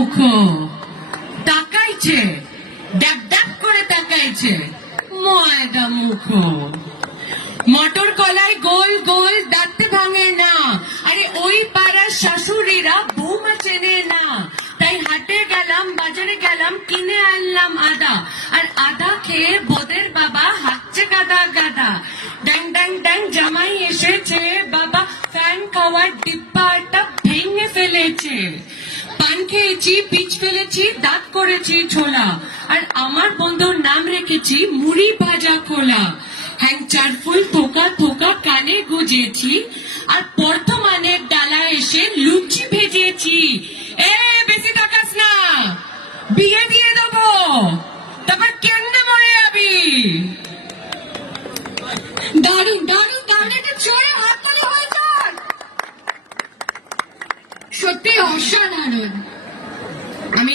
মুখ তাকাইছে, ডাক ডাক করে তাকাইছে, ময়দা মুখ। মটর কলাই গোল গোল দাঁতে ভাঙে না, আরে ওই পাড়ার শাশুড়িরা বৌমা চেনে না। তাই হাটে গেলাম, বাজারে গেলাম, কিনে আনলাম আদা, আর আদা খেয়ে বোদের বাবা হাঁটছে গাদা গাদা। ড্যাং ড্যাং ড্যাং জামাই এসেছে, বাবা ফ্যান খাওয়ার ডিব্বাটা ভেঙে ফেলেছে। পান খেয়েছি, পিচ ফেলেছি, দাঁত করেছি ছোলা, আর আমার বন্ধুর নাম রেখেছি মুড়ি ভাজা খোলা। হ্যাংচার ফুল থোকা থোকা কানে গুজেছি, আর বর্ধমানের ডালা এসে লুচি ভেজেছি। এ বেশি তাকাস না, বিয়ে দিয়ে দেবো, তারপর কেমনে মরে যাবি। দারুণ দারুণ দারুণ, একটা জোরে হাততালি হয়ে যাক। সত্যি অসাধারণ। আমি